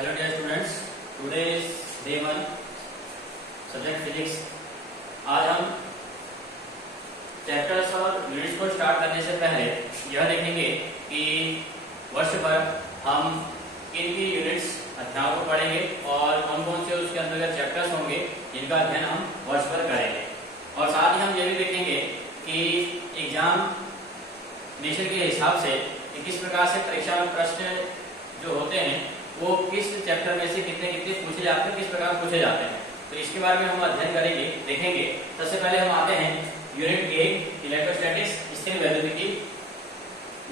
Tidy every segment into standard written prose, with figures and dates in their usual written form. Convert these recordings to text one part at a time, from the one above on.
Hello dear students, today is day 1 subject physics। आज हम chapters और यूनिट्स को स्टार्ट करने से पहले यह देखेंगे कि वर्ष भर हम किन की यूनिट्स अध्यायों को पढ़ेंगे और कौन कौन से उसके अंतर्गत चैप्टर्स होंगे जिनका अध्ययन हम वर्ष भर करेंगे। और साथ ही हम ये भी देखेंगे कि एग्जामिनेशन के हिसाब से किस प्रकार से परीक्षा में प्रश्न जो होते हैं वो किस चैप्टर में से कितने कितने पूछे जाते हैं, किस प्रकार पूछे जाते हैं, तो इसके बारे में हम अध्ययन करेंगे, देखेंगे। सबसे पहले हम आते हैं यूनिट 1 इलेक्ट्रोस्टैटिक्स स्थिर वैद्युतिकी,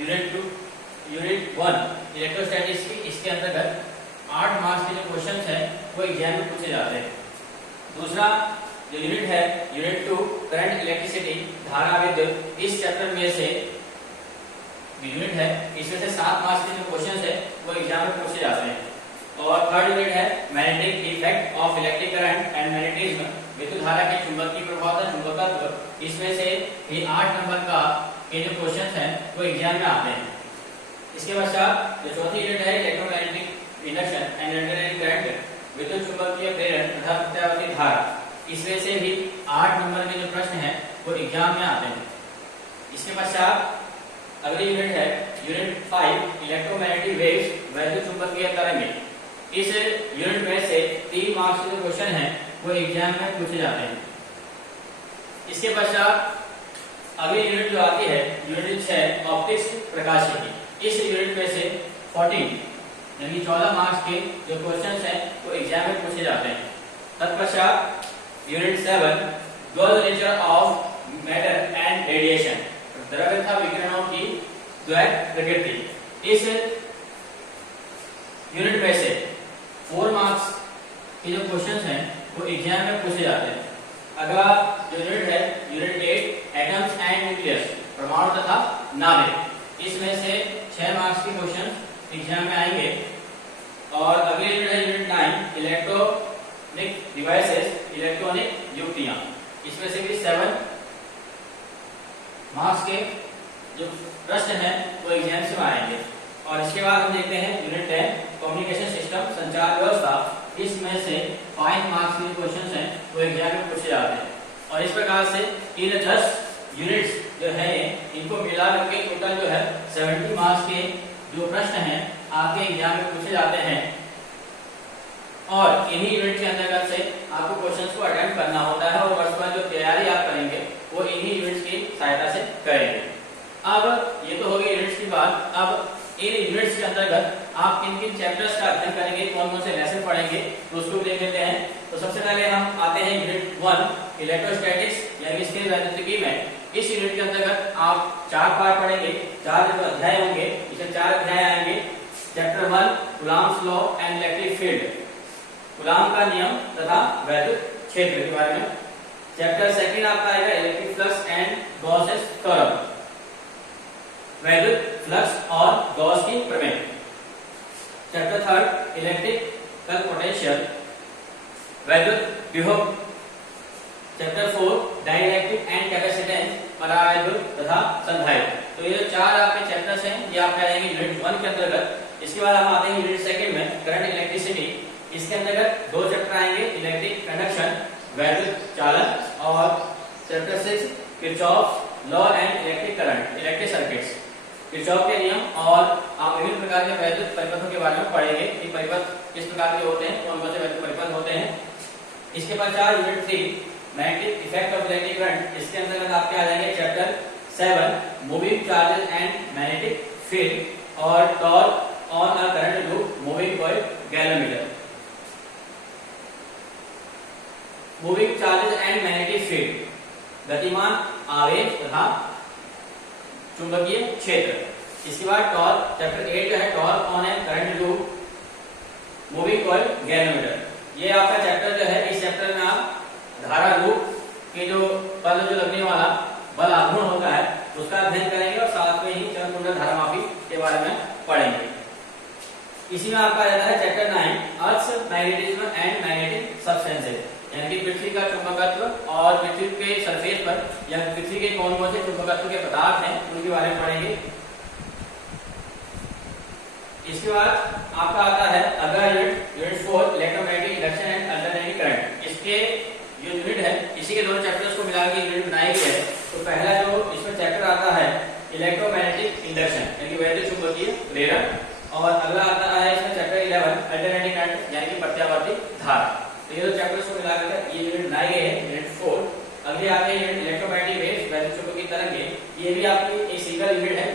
यूनिट 1 इलेक्ट्रोस्टैटिक्स की। इसके अंतर्गत 8 मार्क्स के जो क्वेश्चन हैं वो एग्जाम में पूछे जाते हैं। दूसरा जो यूनिट है यूनिट 2 करंट इलेक्ट्रिसिटी धारा विद्युत, इस चैप्टर में से यूनिट है, इसमें से 7 मार्क्स के जो क्वेश्चन है वो एग्जाम में पूछे जाते हैं। और थर्ड यूनिट है magnetic effect of electric current and magnetism, विद्युत धारा के चुंबकीय प्रभाव चुंबकत्व, इसमें से ये 8 नंबर का के जो क्वेश्चन हैं वो एग्जाम में आते हैं। इसके पश्चात जो चौथी यूनिट है electromagnetic induction and alternating current, विद्युत चुंबकीय प्रेरण तथा प्रत्यावर्ती धारा, इसमें से भी 8 नंबर के जो प्रश्न हैं वो एग्जाम में आते हैं। इसके पश्चात अगली यूनिट है यूनिट 5 इलेक्ट्रोमैग्नेटिक वेव्स वैद्युत चुंबकीय तरंगे। इस यूनिट में से 3 मार्क्स के जो क्वेश्चन हैं वो एग्जाम में पूछे जाते हैं। इसके पश्चात अगली यूनिट जो आती है यूनिट 6 ऑप्टिक्स प्रकाशिकी। इस यूनिट में से 14 यानी 14 मार्क्स के जो क्वेश्चन हैं वो एग्जाम में पूछे जाते हैं। तत्पश्चात unit 7 dual nature of matter and radiation, द्रव्य तथा विकिरणों की द्वैत प्रकृति। इस यूनिट में से 4 मार्क्स के जो क्वेश्चंस हैं वो एग्जाम में पूछे जाते हैं। अगला जो यूनिट है यूनिट 8 एटम्स एंड न्यूक्लियस, परमाणु तथा नाभिक, इसमें से 6 मार्क्स के क्वेश्चंस एग्जाम में आएंगे। और अगली यूनिट है यूनिट 9 इलेक्ट्रॉनिक डिवाइसेस, इलेक्ट्रॉनिक युक्तियां, इसमें से भी 7 मार्क्स के जो प्रश्न हैं वो एग्जाम से आएंगे। और इसके बाद हम देखते हैं यूनिट 10 कम्युनिकेशन सिस्टम, संचार व्यवस्था, इसमें से 5 मार्क्स के क्वेश्चन हैं वो एग्जाम में पूछे जाते हैं। और इस प्रकार से इन 10 यूनिट्स जो है इनको मिला करके टोटल जो है 70 मार्क्स के जो प्रश्न हैं आपके एग्जाम में पूछे जाते हैं। और इन्हीं यूनिट के अंतर्गत से आपको क्वेश्चंस को अटेम्प्ट करना होता है और वर्ष भर जो तैयारी आप करेंगे वो इन्हीं यूनिट्स की सहायता से करेंगे। अब ये तो हो गई यूनिट्स की बात। अब इन यूनिट्स के अंतर्गत आप किन किन चैप्टर्स का अध्ययन करेंगे, कौन कौन से लेसन पढ़ेंगे, तो उसको देख लेते हैं। तो सबसे पहले हम आते हैं यूनिट 1 इलेक्ट्रोस्टैटिक्स यानी स्थिर वैद्युतिकी में। इस यूनिट के अंतर्गत आप 4 पार्ट पढ़ेंगे, 4 जो अध्याय होंगे, इसमें 4 अध्याय आएंगे। Chapter 1 Coulomb's law and electric field, Coulomb का नियम तथा वैद्युत क्षेत्र के बारे में। चैप्टर 2 आपका आएगा electric flux and Gauss's theorem, वैद्युत फ्लक्स और गॉस की प्रमेय। चैप्टर 3 इलेक्ट्रिकल पोटेंशियल, वैद्युत विभव। चैप्टर 4 डाइलेक्ट्रिक एंड कैपेसिटेंस, परावैद्युत तथा संधारित्र। तो ये 4 आपके चैप्टर्स हैं, ये आप करेंगे यूनिट 1 के अंतर्गत। इसके बाद हम आते हैं यूनिट 2 में करंट इलेक्ट्रिसिटी। इसके अंतर्गत 2 चैप्टर आएंगे, इलेक्ट्रिक कंडक्शन, वैद्युत चालन, और chapter 6 Kirchhoff law and electric current, electric circuits, Kirchhoff के नियम। और आप विभिन्न प्रकार के वैद्युत परिपथों के बारे में पढ़ेंगे कि परिपथ किस प्रकार के होते हैं, कौन कौन से वैद्युत परिपथ होते हैं। इसके बाद unit 3 magnetic effect of electric current. इसके अंतर्गत आपके आ जाएंगे chapter 7 moving charges and magnetic field और torque on a current loop moving coil galvanometer. Moving charges and magnetic field, गतिमान आवेश तथा चुंबकीय क्षेत्र। इसके बाद टॉर्क, चैप्टर 8 जो है torque on A current loop moving coil galvanometer. ये आपका चैप्टर जो है, इस चैप्टर में आप धारा लूप के जो पल जो लगने वाला बल आघूर्ण होता है उसका अध्ययन करेंगे और साथ में ही चरण कुंडल धारामापी के बारे में पढ़ेंगे। इसी में आपका रहता है chapter 9 earth magnetism and magnetic substances, यानी कि पृथ्वी का चुंबकत्व और पृथ्वी के सरफेस पर या पृथ्वी के कौन कौन से चुंबकत्व के पदार्थ हैं उनके बारे में पढ़ेंगे। इसके बाद आपका आता है अगला unit 4 electromagnetic induction and alternating current. इसके जो यूनिट है इसी के दोनों चैप्टर्स को मिला के यूनिट बनाई गई है। तो पहला जो इसमें चैप्टर आता है इलेक्ट्रोमैग्नेटिक इंडक्शन यानी कि वैद्युत चुंबकीय प्रेरण, और अगला आता है इसमें चैप्टर 11 अल्टरनेटिंग करंट यानी कि प्रत्यावर्ती धारा। तो ये दो चैप्टर्स को मिलाकर ये यूनिट बनाई गई है यूनिट 4। अगले आते हैं यूनिट इलेक्ट्रोमैग्नेटिक वेव्स वैद्युत चुंबकीय तरंगें। ये भी आपकी एक सिंगल यूनिट है,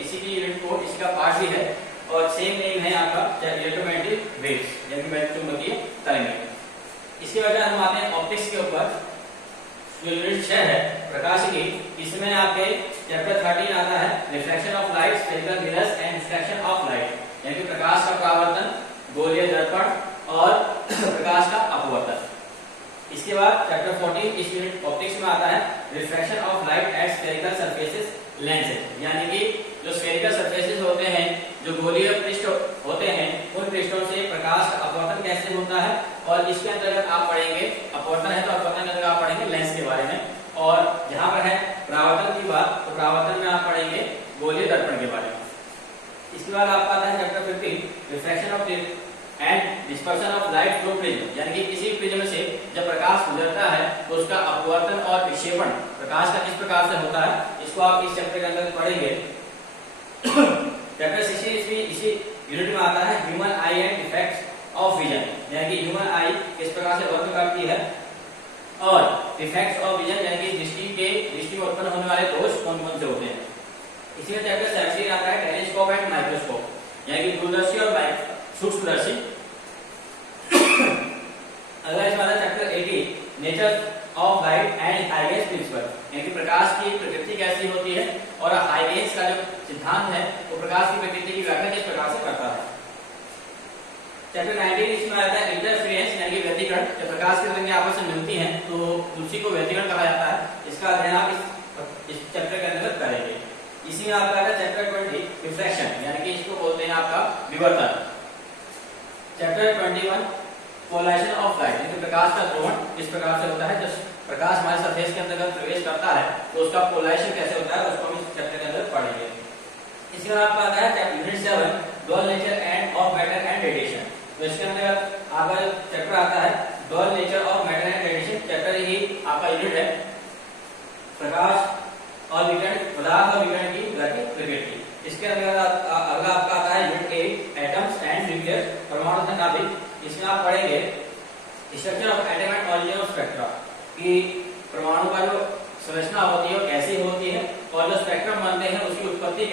इसी की यूनिट 4 इसका पार्ट भी है और सेम नेम है आपका इलेक्ट्रोमैग्नेटिक वेव्स यानी कि वैद्युत चुंबकीय तरंगें। इसके बाद हम आते हैं ऑप्टिक्स के ऊपर। जो यूनिट 6 है प्रकाशिकी, इसमें आपके चैप्टर 13 आता है reflection of light, spherical mirrors and reflection of light यानी कि प्रकाश का परावर्तन, गोलीय दर्पण और प्रकाश का अपवर्तन। इसके बाद चैप्टर 14 इस यूनिट ऑप्टिक्स में आता है reflection of light at spherical surfaces lenses यानी कि जो स्फेरिकल सरफेसेस होते हैं, जो गोलीय पृष्ठ होते हैं, उन पृष्ठों से प्रकाश का अपवर्तन कैसे होता है। और इसके अंतर्गत आप पढ़ेंगे अपवर्तन है तो अपवर्तन के अंतर्गत आप पढ़ेंगे लेंस के बारे में, और जहां पर है परावर्तन की बात तो परावर्तन में आप पढ़ेंगे गोलीय दर्पण के बारे में। इसके बाद आपका आता है chapter 15 reflection of and dispersion of light through prism यानी कि किसी प्रिज्म से जब प्रकाश गुजरता है तो उसका अपवर्तन और विक्षेपण प्रकाश का किस प्रकार से होता है, इसको आप इस चैप्टर के अंदर पढ़ेंगे। चैप्टर 16 इसी यूनिट में आता है human I and effects of vision यानी कि ह्यूमन आई किस प्रकार से वर्क करती है, और इफेक्ट्स ऑफ विजन यानी कि दृष्टि में उत्पन्न होने वाले दोष कौन कौन से होते हैं। इसी में चैप्टर 17 आता है टेलीस्कोप एंड माइक्रोस्कोप यानी कि दूरदर्शी और सूक्ष्मदर्शी। अगला इसमें आता है chapter 18 nature of light and Huygens principle यानी कि प्रकाश की प्रकृति कैसी होती है, और हाइगेंस का जो सिद्धांत है वो प्रकाश की प्रकृति की व्याख्या किस प्रकार से करता है। चैप्टर 19 इसमें आता है इंटरफेरेंस यानी कि व्यतिकरण। जब प्रकाश की तरंगें आपस में मिलती हैं तो उसी को व्यतिकरण कहा जाता है। इसका अध्ययन आप इस चैप्टर के अंतर्गत करेंगे। इसी में आपका आता है चैप्टर 20 रिफ्लेक्शन यानी कि इसको बोलते हैं आपका विवर्तन। चैप्टर 21 पोलराइजेशन ऑफ लाइट यानी कि प्रकाश का ध्रुवण किस प्रकार से होता है। जब प्रकाश हमारे सरफेस के अंतर्गत प्रवेश करता है तो उसका पोलराइजेशन कैसे होता है, उसको हम इस चैप्टर के अंदर पढ़ेंगे। इसके बाद आपका आता है unit 7 dual nature and of matter and radiation. तो इसके अंतर्गत आपका चैप्टर आता है dual nature of matter and radiation. Chapter ही आपका यूनिट है प्रकाश और विकिरण, पदार्थ और विकिरण की गति प्रकृति। इसके अंतर्गत अगला आपका आता है यूनिट 8 एटम्स एंड न्यूक्लियस परमाणु तथा नाभिक। इसमें आप पढ़ेंगे structure of atom and origin of spectra कि परमाणु का जो संरचना होती है वो कैसी होती है, और जो स्पेक्ट्रम बनते हैं उसकी उत्पत्ति